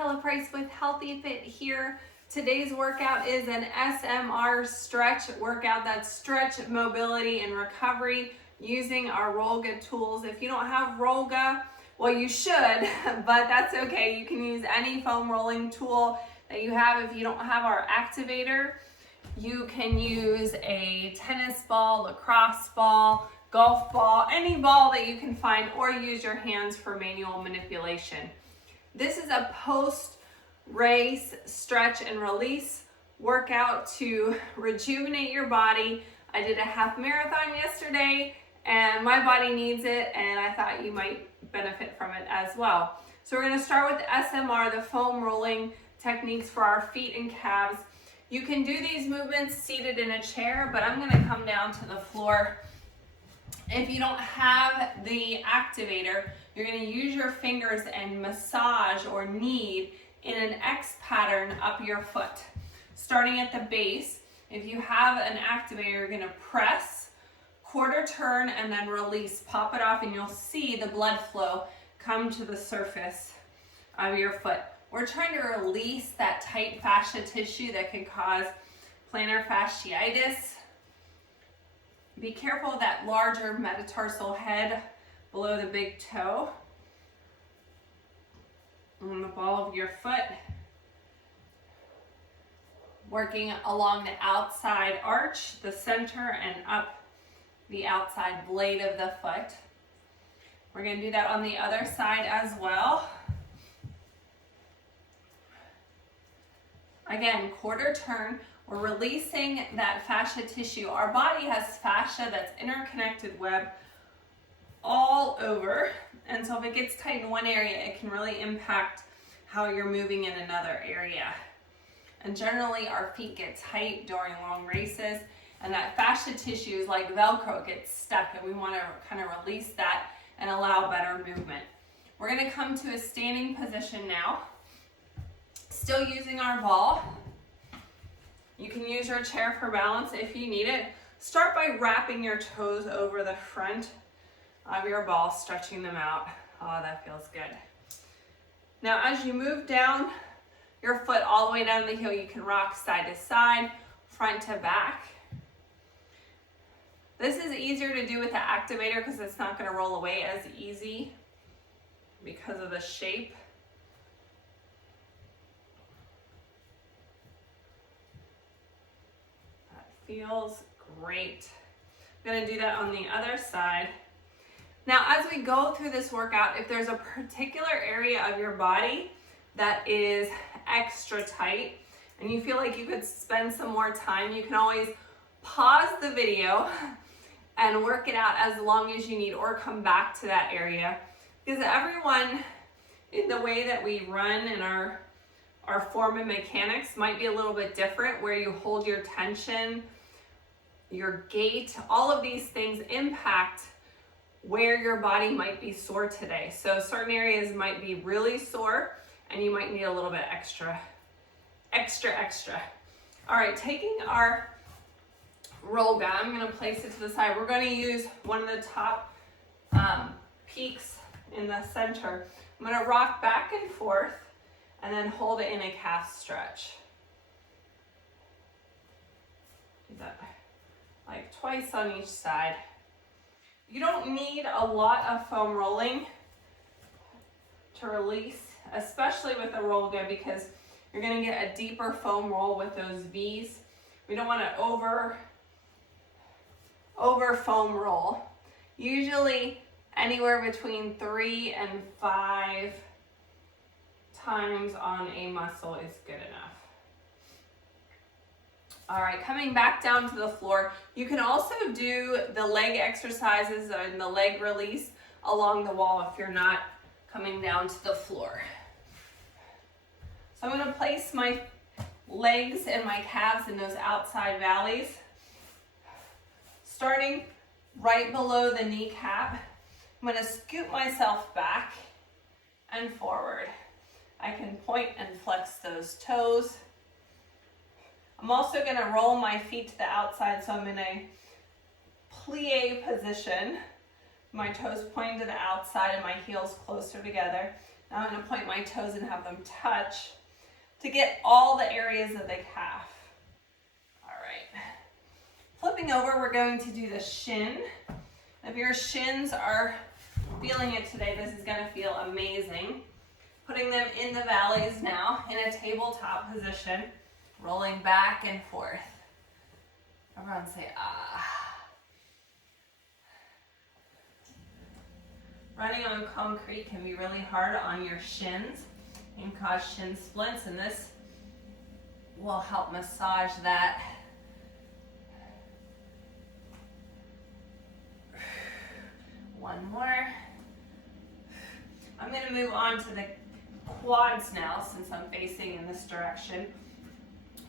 Kayla Price with Healthy Fit here. Today's workout is an SMR stretch workout. That's stretch, mobility, and recovery using our Rollga tools. If you don't have Rollga, well, you should, but that's okay. You can use any foam rolling tool that you have. If you don't have our activator, you can use a tennis ball, lacrosse ball, golf ball, any ball that you can find, or use your hands for manual manipulation. This is a post-race stretch and release workout to rejuvenate your body. I did a half marathon yesterday and my body needs it, and I thought you might benefit from it as well. So we're going to start with SMR, the foam rolling techniques for our feet and calves. You can do these movements seated in a chair, but I'm going to come down to the floor. If you don't have the activator, you're going to use your fingers and massage or knead in an X pattern up your foot. Starting at the base, if you have an activator, you're going to press, quarter turn, and then release. Pop it off and you'll see the blood flow come to the surface of your foot. We're trying to release that tight fascia tissue that can cause plantar fasciitis. Be careful of that larger metatarsal head below the big toe on the ball of your foot. Working along the outside arch, the center, and up the outside blade of the foot. We're going to do that on the other side as well. Again, quarter turn. We're releasing that fascia tissue. Our body has fascia that's interconnected web all over. And so if it gets tight in one area, it can really impact how you're moving in another area. And generally our feet get tight during long races, and that fascia tissue is like Velcro, it gets stuck, and we want to kind of release that and allow better movement. We're going to come to a standing position now. Still using our ball. You can use your chair for balance if you need it. Start by wrapping your toes over the front of your ball, stretching them out. Oh, that feels good. Now, as you move down your foot all the way down the heel, you can rock side to side, front to back. This is easier to do with the activator because it's not going to roll away as easy because of the shape. Feels great. I'm going to do that on the other side. Now, as we go through this workout, if there's a particular area of your body that is extra tight and you feel like you could spend some more time, you can always pause the video and work it out as long as you need, or come back to that area, because everyone in the way that we run and our form and mechanics might be a little bit different, where you hold your tension, your gait, all of these things impact where your body might be sore today. So certain areas might be really sore and you might need a little bit extra. All right, taking our Rollga, I'm going to place it to the side. We're going to use one of the top peaks in the center. I'm going to rock back and forth and then hold it in a calf stretch. Do that like twice on each side. You don't need a lot of foam rolling to release, especially with the Rollga, because you're going to get a deeper foam roll with those V's. We don't want to over foam roll. Usually anywhere between 3 and 5 times on a muscle is good enough. All right, coming back down to the floor, you can also do the leg exercises and the leg release along the wall if you're not coming down to the floor. So I'm going to place my legs and my calves in those outside valleys, starting right below the kneecap. I'm going to scoot myself back and forward. I can point and flex those toes. I'm also going to roll my feet to the outside, so I'm in a plie position. My toes pointing to the outside and my heels closer together. Now I'm going to point my toes and have them touch to get all the areas of the calf. All right. Flipping over, we're going to do the shin. If your shins are feeling it today, this is going to feel amazing. Putting them in the valleys now in a tabletop position, rolling back and forth. Everyone say, ah. Running on concrete can be really hard on your shins and cause shin splints, and this will help massage that. One more. I'm going to move on to the quads now since I'm facing in this direction.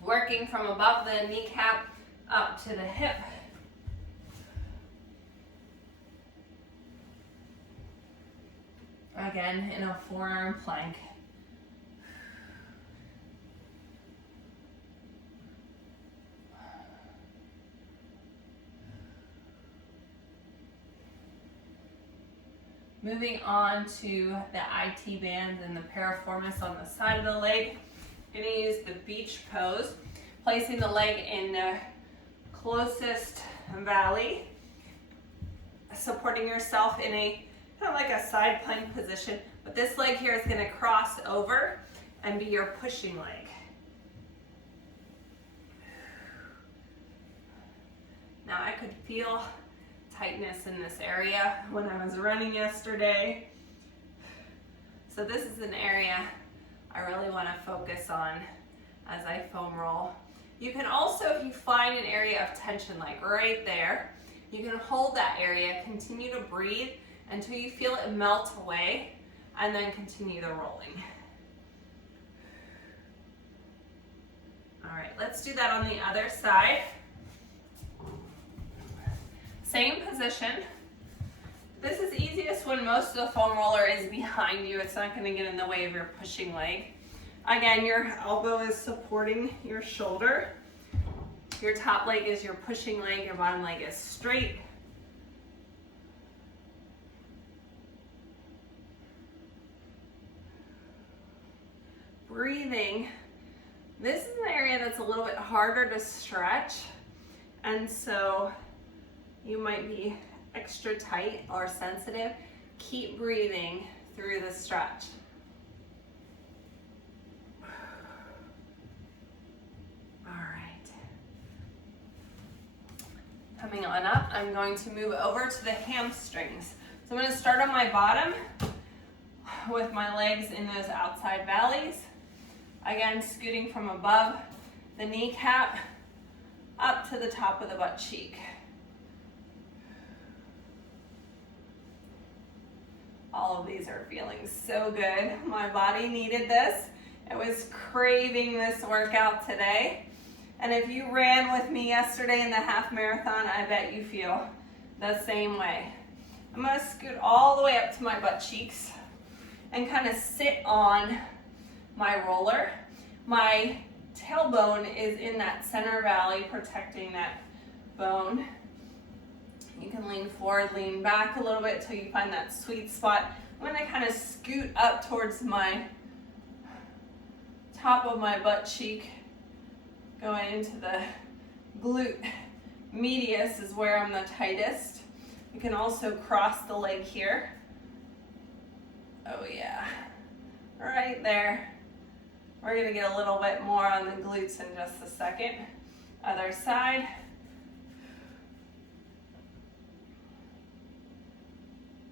Working from above the kneecap up to the hip. Again, in a forearm plank. Moving on to the IT band and the piriformis on the side of the leg. You're going to use the beach pose, placing the leg in the closest valley, supporting yourself in a kind of like a side plank position, but this leg here is going to cross over and be your pushing leg. Now I could feel tightness in this area when I was running yesterday. So this is an area I really want to focus on as I foam roll. You can also, if you find an area of tension like right there, you can hold that area, continue to breathe until you feel it melt away, and then continue the rolling. All right, let's do that on the other side. Same position. This is easiest when most of the foam roller is behind you. It's not going to get in the way of your pushing leg. Again, your elbow is supporting your shoulder. Your top leg is your pushing leg. Your bottom leg is straight. Breathing. This is an area that's a little bit harder to stretch, and so you might be extra tight or sensitive. Keep breathing through the stretch. All right. Coming on up, I'm going to move over to the hamstrings. So I'm going to start on my bottom with my legs in those outside valleys. Again, scooting from above the kneecap up to the top of the butt cheek. All of these are feeling so good. My body needed this. It was craving this workout today. And if you ran with me yesterday in the half marathon, I bet you feel the same way. I'm going to scoot all the way up to my butt cheeks and kind of sit on my roller. My tailbone is in that center valley, protecting that bone. You can lean forward, lean back a little bit till you find that sweet spot. I'm going to kind of scoot up towards my top of my butt cheek, going into the glute medius is where I'm the tightest. You can also cross the leg here. Oh yeah, right there. We're going to get a little bit more on the glutes in just a second. Other side.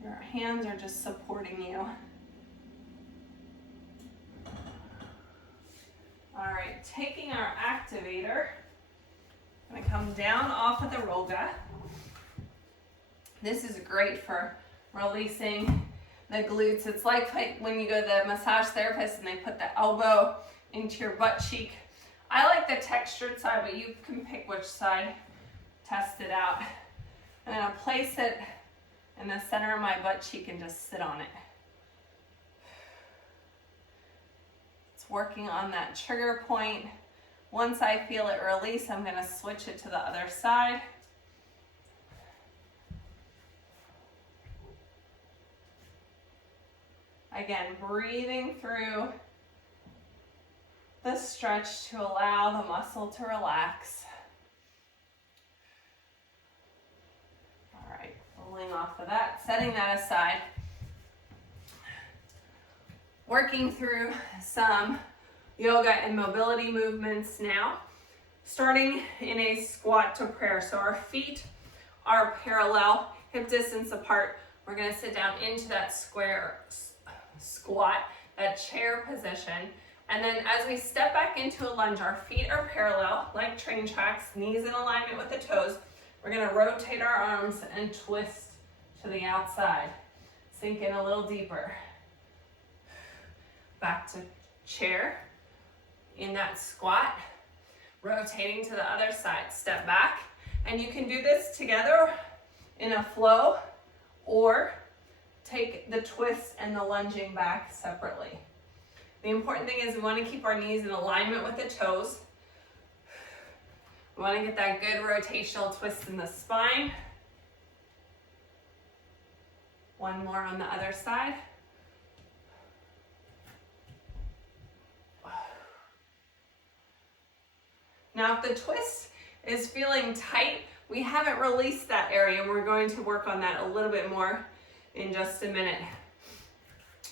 Your hands are just supporting you. All right, taking our activator, I'm going to come down off of the Rollga. This is great for releasing the glutes. It's like when you go to the massage therapist and they put the elbow into your butt cheek. I like the textured side, but you can pick which side, test it out. I'm going to place it in the center of my butt cheek and just sit on it. It's working on that trigger point. Once I feel it release, I'm going to switch it to the other side. Again, breathing through the stretch to allow the muscle to relax. All right, pulling off of that, setting that aside. Working through some yoga and mobility movements now, starting in a squat to prayer. So our feet are parallel, hip distance apart. We're gonna sit down into that square squat, that chair position. And then as we step back into a lunge, our feet are parallel, like train tracks, knees in alignment with the toes. We're gonna rotate our arms and twist to the outside. Sink in a little deeper. Back to chair in that squat, rotating to the other side. Step back, and you can do this together in a flow, or take the twist and the lunging back separately. The important thing is we want to keep our knees in alignment with the toes. We want to get that good rotational twist in the spine. One more on the other side. Now, if the twist is feeling tight, we haven't released that area, and we're going to work on that a little bit more in just a minute.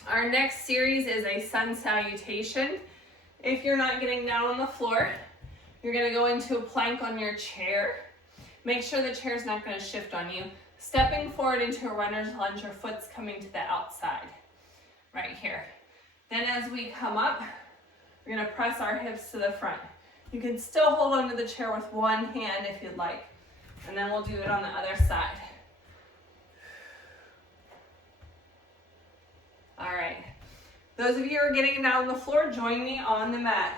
Our next series is a sun salutation. If you're not getting down on the floor, you're gonna go into a plank on your chair. Make sure the chair's not gonna shift on you. Stepping forward into a runner's lunge, your foot's coming to the outside, right here. Then as we come up, we're gonna press our hips to the front. You can still hold onto the chair with one hand if you'd like, and then we'll do it on the other side. All right, those of you who are getting down on the floor, join me on the mat.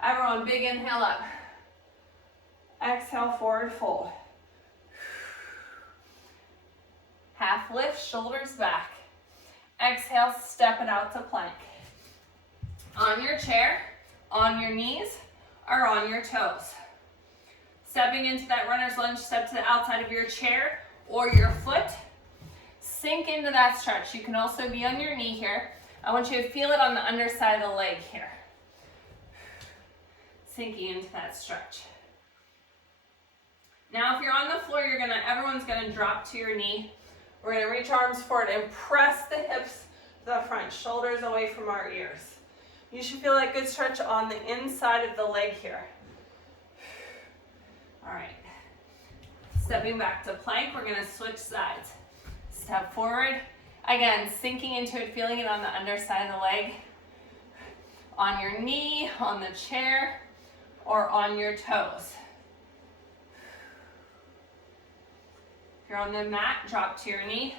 Everyone, big inhale up. Exhale, forward fold. Half lift, shoulders back. Exhale, step it out to plank. On your chair, on your knees, or on your toes. Stepping into that runner's lunge, step to the outside of your chair or your foot. Sink into that stretch. You can also be on your knee here. I want you to feel it on the underside of the leg here. Sinking into that stretch. Now if you're on the floor, everyone's gonna drop to your knee. We're gonna reach arms forward and press the hips to the front, shoulders away from our ears. You should feel that good stretch on the inside of the leg here. All right, stepping back to plank, we're gonna switch sides. Step forward, again, sinking into it, feeling it on the underside of the leg, on your knee, on the chair, or on your toes. If you're on the mat, drop to your knee,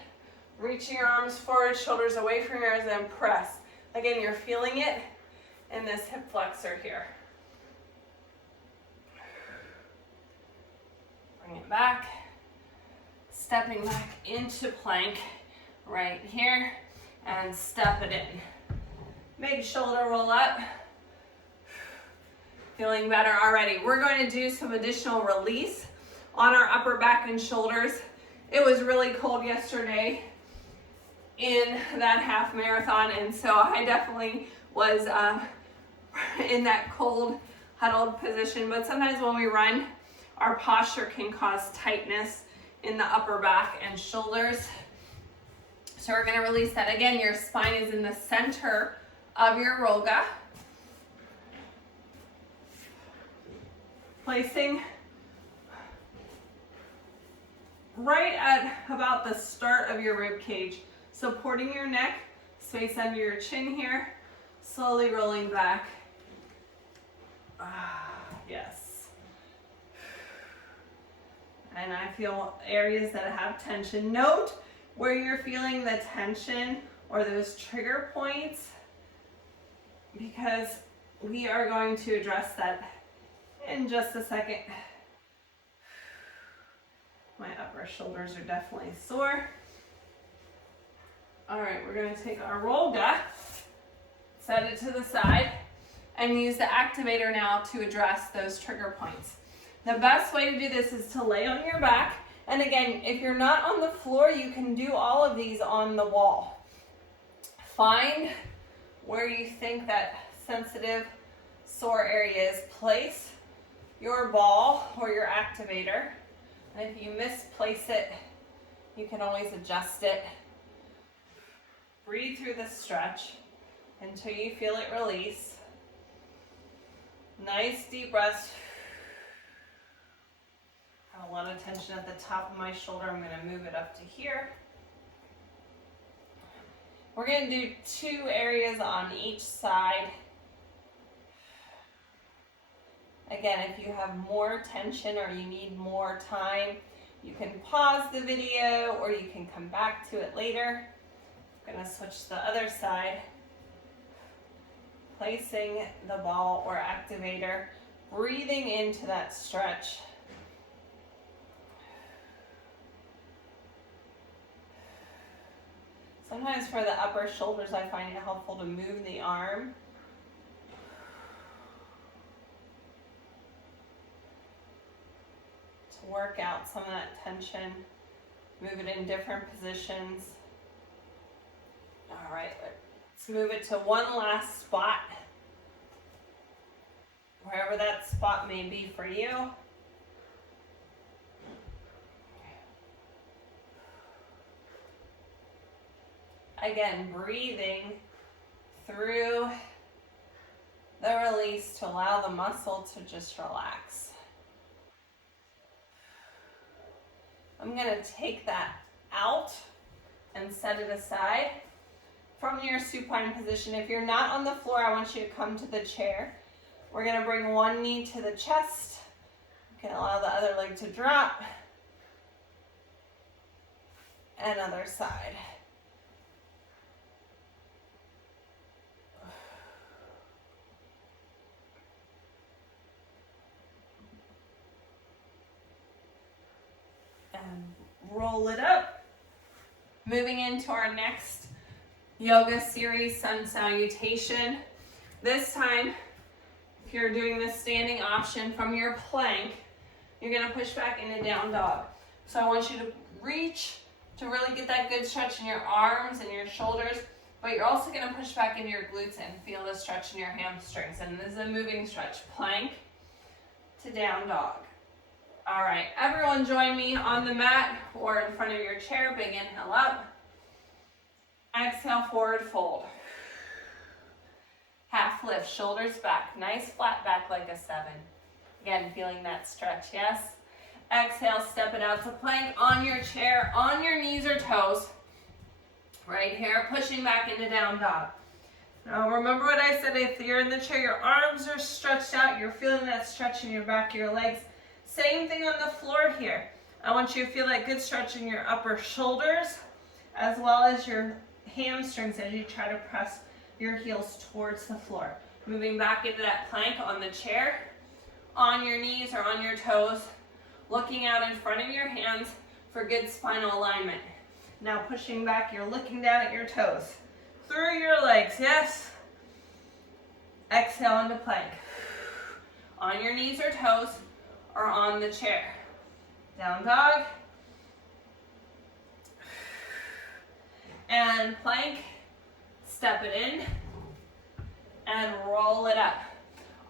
reaching your arms forward, shoulders away from your ears, and press. Again, you're feeling it in this hip flexor here. Bring it back. Stepping back into plank right here and step it in. Big shoulder roll up. Feeling better already. We're going to do some additional release on our upper back and shoulders. It was really cold yesterday in that half marathon, and so I definitely was in that cold, huddled position. But sometimes when we run, our posture can cause tightness in the upper back and shoulders. So we're gonna release that. Again, your spine is in the center of your Rollga. Placing right at about the start of your rib cage, supporting your neck, space under your chin here, slowly rolling back. Yes. And I feel areas that have tension. Note where you're feeling the tension or those trigger points, because we are going to address that in just a second. My upper shoulders are definitely sore. All right, we're gonna take our Rollga, set it to the side, and use the activator now to address those trigger points. The best way to do this is to lay on your back. And again, if you're not on the floor, you can do all of these on the wall. Find where you think that sensitive, sore area is. Place your ball or your activator. And if you misplace it, you can always adjust it. Breathe through the stretch until you feel it release. Nice deep breaths. A lot of tension at the top of my shoulder. I'm going to move it up to here. We're going to do 2 areas on each side. Again, if you have more tension or you need more time, you can pause the video or you can come back to it later. I'm going to switch to the other side. Placing the ball or activator, breathing into that stretch. Sometimes for the upper shoulders, I find it helpful to move the arm. To work out some of that tension. Move it in different positions. All right, let's move it to one last spot. Wherever that spot may be for you. Again, breathing through the release to allow the muscle to just relax. I'm going to take that out and set it aside. From your supine position, if you're not on the floor, I want you to come to the chair. We're going to bring one knee to the chest. You can allow the other leg to drop. And other side. Roll it up. Moving into our next yoga series, Sun Salutation. This time, if you're doing the standing option from your plank, you're going to push back into down dog. So I want you to reach to really get that good stretch in your arms and your shoulders, but you're also going to push back into your glutes and feel the stretch in your hamstrings. And this is a moving stretch. Plank to down dog. All right, everyone join me on the mat or in front of your chair. Big inhale up. Exhale, forward fold. Half lift, shoulders back. Nice flat back like a 7. Again, feeling that stretch, yes? Exhale, step it out to plank on your chair, on your knees or toes. Right here, pushing back into down dog. Now remember what I said, if you're in the chair, your arms are stretched out, you're feeling that stretch in your back of your legs. Same thing on the floor here. I want you to feel that good stretch in your upper shoulders as well as your hamstrings as you try to press your heels towards the floor. Moving back into that plank on the chair, on your knees or on your toes, looking out in front of your hands for good spinal alignment. Now pushing back, you're looking down at your toes. Through your legs, yes? Exhale into plank. On your knees or toes, or on the chair. Down dog. And plank. Step it in. And roll it up.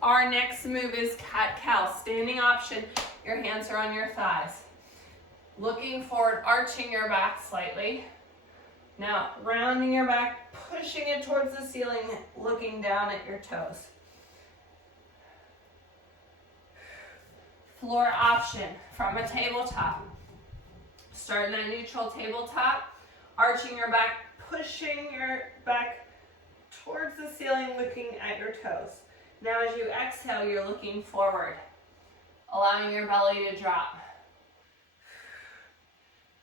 Our next move is cat-cow. Standing option. Your hands are on your thighs. Looking forward, arching your back slightly. Now, rounding your back, pushing it towards the ceiling, looking down at your toes. Floor option from a tabletop. Start in that neutral tabletop, arching your back, pushing your back towards the ceiling, looking at your toes. Now as you exhale, you're looking forward, allowing your belly to drop.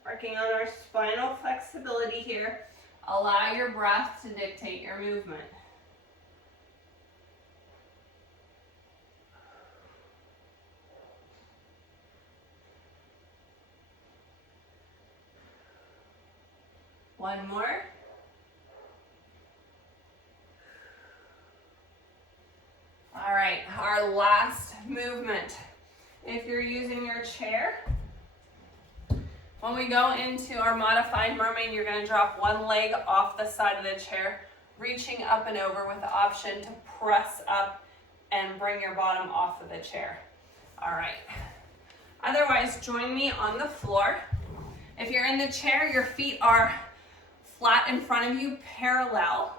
Working on our spinal flexibility here. Allow your breath to dictate your movement. One more. All right, our last movement. If you're using your chair, when we go into our modified mermaid, you're going to drop one leg off the side of the chair, reaching up and over with the option to press up and bring your bottom off of the chair. All right. Otherwise, join me on the floor. If you're in the chair, your feet are flat in front of you, parallel,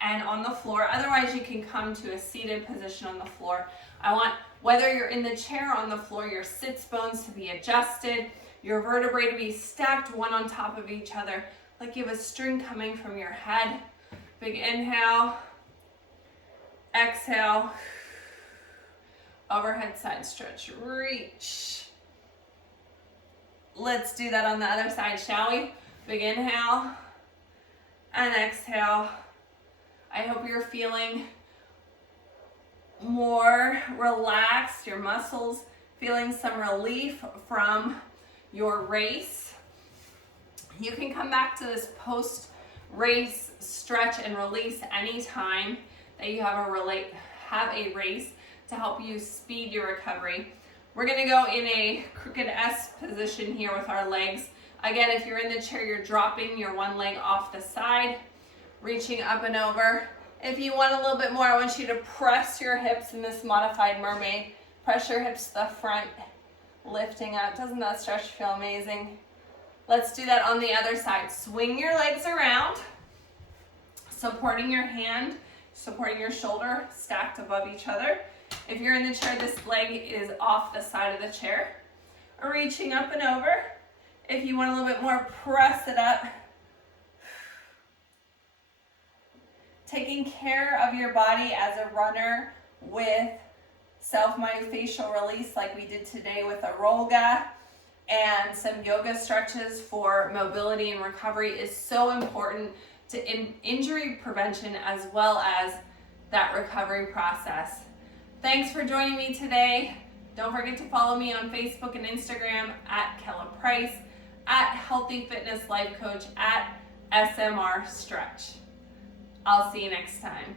and on the floor. Otherwise, you can come to a seated position on the floor. I want, whether you're in the chair or on the floor, your sits bones to be adjusted, your vertebrae to be stacked one on top of each other, like you have a string coming from your head. Big inhale, exhale, overhead side stretch, reach. Let's do that on the other side, shall we? Big inhale and exhale. I hope you're feeling more relaxed, your muscles feeling some relief from your race. You can come back to this post-race stretch and release anytime that you have a race to help you speed your recovery. We're gonna go in a crooked S position here with our legs. Again, if you're in the chair, you're dropping your one leg off the side, reaching up and over. If you want a little bit more, I want you to press your hips in this modified mermaid. Press your hips to the front, lifting up. Doesn't that stretch feel amazing? Let's do that on the other side. Swing your legs around, supporting your hand, supporting your shoulder, stacked above each other. If you're in the chair, this leg is off the side of the chair. Reaching up and over. If you want a little bit more, press it up. Taking care of your body as a runner with self-myofascial release like we did today with a Rollga and some yoga stretches for mobility and recovery is so important to injury prevention as well as that recovery process. Thanks for joining me today. Don't forget to follow me on Facebook and Instagram at Kella Price, at Healthy Fitness Life Coach, at SMR Stretch. I'll see you next time.